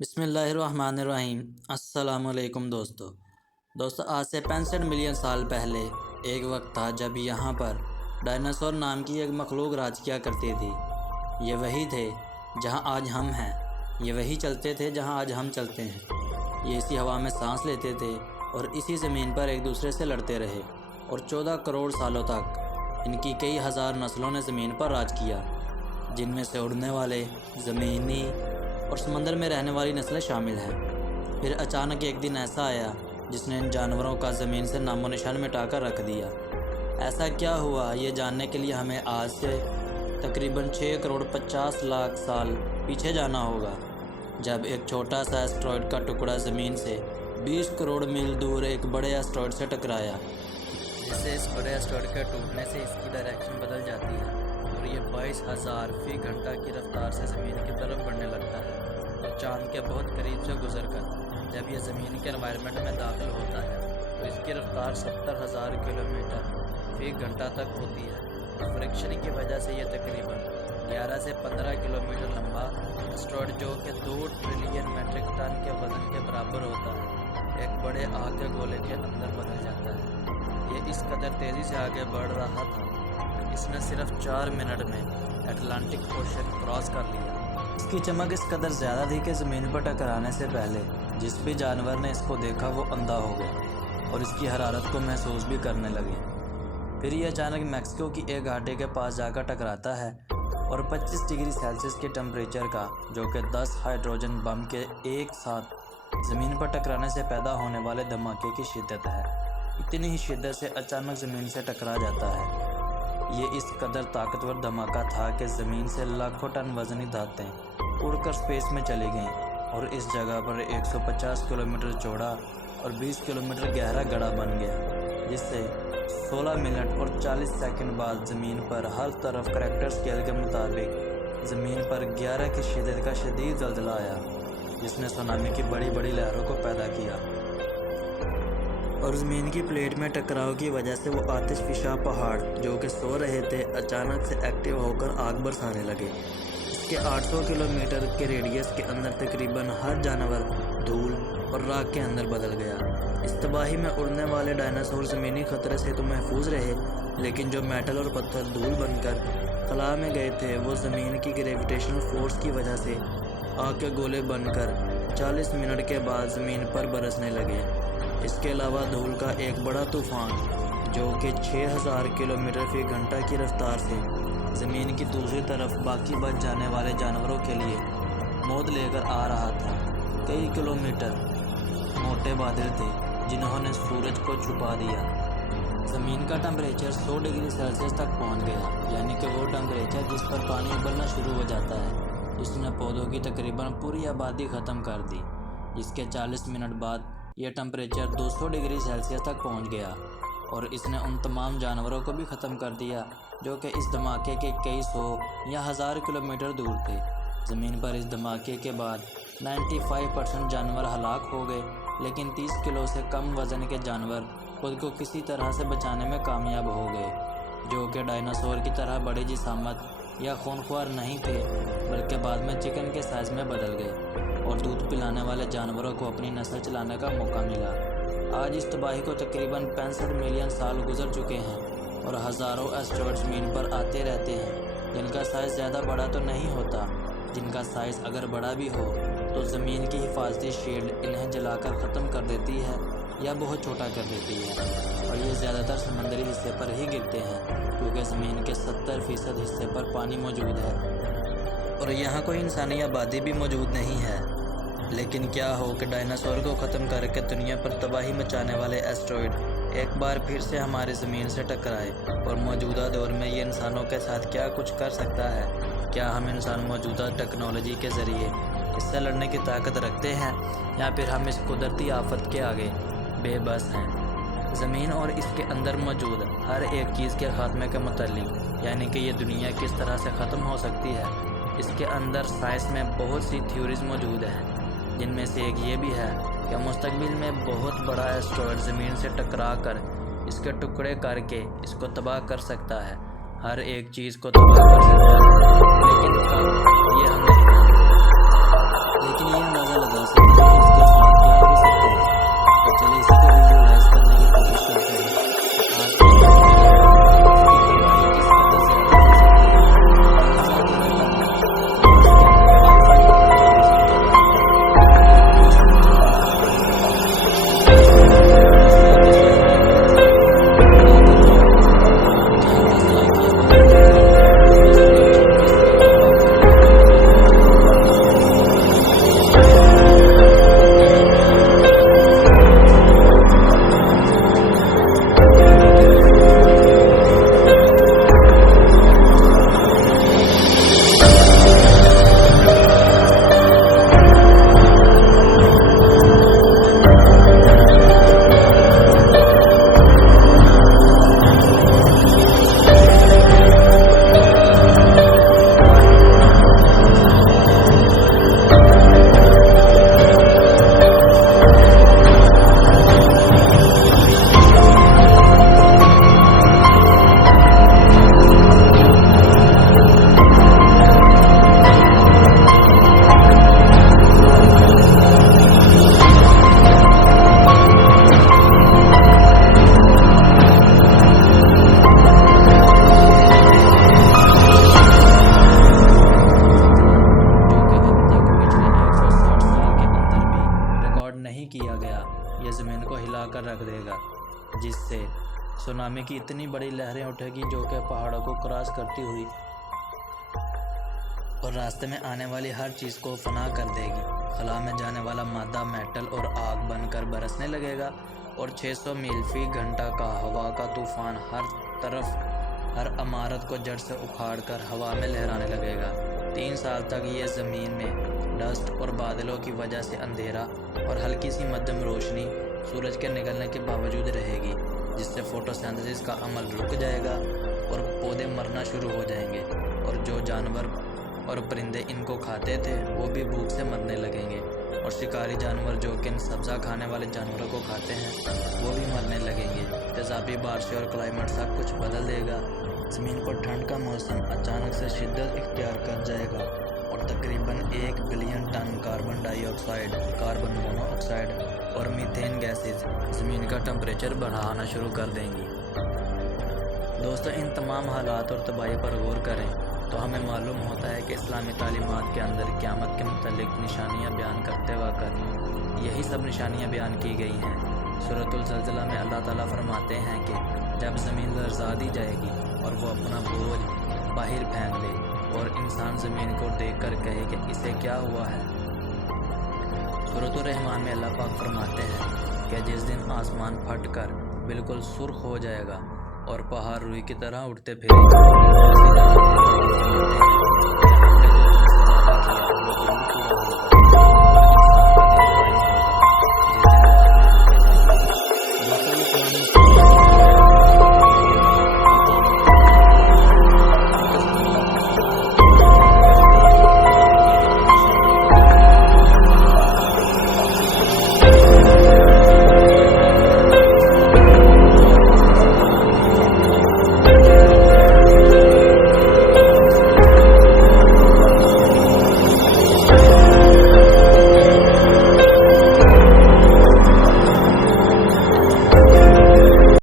بسم اللہ الرحمن الرحیم۔ السلام علیکم دوستو آج سے 65 ملین سال پہلے ایک وقت تھا جب یہاں پر ڈائناسور نام کی ایک مخلوق راج کیا کرتی تھی۔ یہ وہی تھے جہاں آج ہم ہیں، یہ وہی چلتے تھے جہاں آج ہم چلتے ہیں، یہ اسی ہوا میں سانس لیتے تھے اور اسی زمین پر ایک دوسرے سے لڑتے رہے، اور 14 کروڑ سالوں تک ان کی کئی ہزار نسلوں نے زمین پر راج کیا، جن میں سے اڑنے والے، زمینی اور سمندر میں رہنے والی نسلیں شامل ہیں۔ پھر اچانک ایک دن ایسا آیا جس نے ان جانوروں کا زمین سے نام و نشان مٹا کر رکھ دیا۔ ایسا کیا ہوا، یہ جاننے کے لیے ہمیں آج سے تقریباً 6 کروڑ 50 لاکھ سال پیچھے جانا ہوگا، جب ایک چھوٹا سا ایسٹرائیڈ کا ٹکڑا زمین سے 20 کروڑ میل دور ایک بڑے ایسٹرائیڈ سے ٹکرایا، جس سے اس بڑے ایسٹرائیڈ کے ٹوٹنے سے اس کی ڈائریکشن بدل جاتی ہے اور یہ 22,000 فی گھنٹہ کی رفتار سے زمین کی طرف بڑھنے لگتا ہے، اور چاند کے بہت قریب سے گزر کر جب یہ زمین کے انوائرمنٹ میں داخل ہوتا ہے تو اس کی رفتار 70,000 کلومیٹر فی گھنٹہ تک ہوتی ہے۔ فرکشن کی وجہ سے یہ تقریباً 11 سے 15 کلومیٹر لمبا ایسٹرائیڈ، جو کہ 2 ٹریلین میٹرک ٹن کے وزن کے برابر ہوتا ہے، ایک بڑے آگ کے گولے کے اندر بدل جاتا ہے۔ یہ اس قدر تیزی سے آگے بڑھ رہا تھا کہ اس نے صرف 4 منٹ میں اٹلانٹک اوشن کراس کر لیا۔ اس کی چمک اس قدر زیادہ تھی کہ زمین پر ٹکرانے سے پہلے جس بھی جانور نے اس کو دیکھا وہ اندھا ہو گیا اور اس کی حرارت کو محسوس بھی کرنے لگے۔ پھر یہ اچانک میکسیکو کی ایک گھاٹی کے پاس جا کر ٹکراتا ہے اور 25 ڈگری سیلسیس کے ٹمپریچر کا، جو کہ 10 ہائیڈروجن بم کے ایک ساتھ زمین پر ٹکرانے سے پیدا ہونے والے دھماکے کی شدت ہے، اتنی ہی شدت سے اچانک زمین سے ٹکرا جاتا ہے۔ یہ اس قدر طاقتور دھماکہ تھا کہ زمین سے لاکھوں ٹن وزنی دھاتیں اڑ کر اسپیس میں چلی گئیں اور اس جگہ پر 150 کلومیٹر چوڑا اور 20 کلومیٹر گہرا گڑھا بن گیا، جس سے 16 منٹ اور 40 سیکنڈ بعد زمین پر ہر طرف کریکٹر اسکیل کے مطابق زمین پر 11 کی شدت کا شدید زلزلہ آیا، جس نے سونامی کی بڑی بڑی لہروں کو پیدا کیا، اور زمین کی پلیٹ میں ٹکراؤ کی وجہ سے وہ آتش فشاں پہاڑ جو کہ سو رہے تھے اچانک سے ایکٹیو ہو کر آگ برسانے لگے۔ اس کے 800 کلومیٹر کے ریڈیس کے اندر تقریباً ہر جانور دھول اور راکھ کے اندر بدل گیا۔ اس تباہی میں اڑنے والے ڈائناسور زمینی خطرے سے تو محفوظ رہے، لیکن جو میٹل اور پتھر دھول بن کر خلا میں گئے تھے وہ زمین کی گریویٹیشنل فورس کی وجہ سے آگ کے گولے بن کر 40 منٹ کے بعد زمین پر برسنے لگے۔ اس کے علاوہ دھول کا ایک بڑا طوفان، جو کہ 6,000 کلومیٹر فی گھنٹہ کی رفتار سے زمین کی دوسری طرف باقی بچ جانے والے جانوروں کے لیے موت لے کر آ رہا تھا۔ کئی کلومیٹر موٹے بادل تھے جنہوں نے سورج کو چھپا دیا۔ زمین کا ٹمپریچر 100 ڈگری سیلسیس تک پہنچ گیا، یعنی کہ وہ ٹمپریچر جس پر پانی ابلنا شروع ہو جاتا ہے، جس نے پودوں کی تقریباً پوری آبادی ختم کر دی۔ جس کے 40 منٹ بعد یہ ٹمپریچر 200 ڈگری سیلسیس تک پہنچ گیا اور اس نے ان تمام جانوروں کو بھی ختم کر دیا جو کہ اس دھماکے کے کئی سو یا ہزار کلومیٹر دور تھے۔ زمین پر اس دھماکے کے بعد 95% جانور ہلاک ہو گئے، لیکن 30 کلو سے کم وزن کے جانور خود کو کسی طرح سے بچانے میں کامیاب ہو گئے، جو کہ ڈائناسور کی طرح بڑی جسامت یا خونخوار نہیں تھے، بلکہ بعد میں چکن کے سائز میں بدل گئے اور دودھ پلانے والے جانوروں کو اپنی نسل چلانے کا موقع ملا۔ آج اس تباہی کو تقریباً 65 ملین سال گزر چکے ہیں اور ہزاروں ایسٹرائیڈ زمین پر آتے رہتے ہیں، جن کا سائز زیادہ بڑا تو نہیں ہوتا، جن کا سائز اگر بڑا بھی ہو تو زمین کی حفاظتی شیلڈ انہیں جلا کر ختم کر دیتی ہے یا بہت چھوٹا کر دیتی ہے، اور یہ زیادہ تر سمندری حصے پر ہی گرتے ہیں، کیونکہ زمین کے 70% حصے پر پانی موجود ہے اور یہاں کوئی انسانی آبادی بھی موجود نہیں ہے۔ لیکن کیا ہو کہ ڈائناسور کو ختم کر کے دنیا پر تباہی مچانے والے ایسٹرائیڈ ایک بار پھر سے ہماری زمین سے ٹکرائے، اور موجودہ دور میں یہ انسانوں کے ساتھ کیا کچھ کر سکتا ہے؟ کیا ہم انسان موجودہ ٹیکنالوجی کے ذریعے اس سے لڑنے کی طاقت رکھتے ہیں، یا پھر ہم اس قدرتی آفت کے آگے بے بس ہیں؟ زمین اور اس کے اندر موجود ہر ایک چیز کے خاتمے کے متعلق، یعنی کہ یہ دنیا کس طرح سے ختم ہو سکتی ہے، اس کے اندر سائنس میں بہت سی تھیوریز موجود ہیں، جن میں سے ایک یہ بھی ہے کہ مستقبل میں بہت بڑا ایسٹرائیڈ زمین سے ٹکرا کر اس کے ٹکڑے کر کے اس کو تباہ کر سکتا ہے، ہر ایک چیز کو تباہ کر سکتا ہے، لیکن کب یہ ہم نہیں جانتے، لیکن یہ اندازہ لگا ہلا کر رکھ دے گا، جس سے سونامی کی اتنی بڑی لہریں اٹھے گی جو کہ پہاڑوں کو کراس کرتی ہوئی اور راستے میں آنے والی ہر چیز کو فنا کر دے گی۔ خلا میں جانے والا مادہ میٹل اور آگ بن کر برسنے لگے گا اور 600 میل فی گھنٹہ کا ہوا کا طوفان ہر عمارت کو جڑ سے اکھاڑ کر ہوا میں لہرانے لگے گا۔ 3 سال تک یہ زمین میں ڈسٹ اور بادلوں کی وجہ سے اندھیرا اور ہلکی سی مدھم روشنی سورج کے نکلنے کے باوجود رہے گی، جس سے فوٹوسینتھسس کا عمل رک جائے گا اور پودے مرنا شروع ہو جائیں گے، اور جو جانور اور پرندے ان کو کھاتے تھے وہ بھی بھوک سے مرنے لگیں گے، اور شکاری جانور جو کہ سبزہ کھانے والے جانوروں کو کھاتے ہیں وہ بھی مرنے لگیں گے۔ تیزابی بارشیں اور کلائمیٹ سب کچھ بدل دے گا۔ زمین پر ٹھنڈ کا موسم اچانک سے شدت اختیار کر جائے گا اور تقریباً 1 بلین ٹن کاربن ڈائی آکسائڈ، کاربن مونو آکسائڈ اور میتھین گیسز زمین کا ٹمپریچر بڑھانا شروع کر دیں گی۔ دوستو، ان تمام حالات اور تباہی پر غور کریں تو ہمیں معلوم ہوتا ہے کہ اسلامی تعلیمات کے اندر قیامت کے متعلق نشانیاں بیان کرتے وقت یہی سب نشانیاں بیان کی گئی ہیں۔ سورۃ الزلزلہ میں اللہ تعالیٰ فرماتے ہیں کہ جب زمین لرزا دی جائے گی اور وہ اپنا بوجھ باہر پھینک دے اور انسان زمین کو دیکھ کر کہے کہ اسے کیا ہوا ہے۔ سورۃ الرحمن میں اللہ پاک فرماتے ہیں کہ جس دن آسمان پھٹ کر بالکل سرخ ہو جائے گا اور پہاڑ روئی کی طرح اٹھتے پھریں گے، اسی طرح اللہ تعالیٰ فرماتے ہیں کہ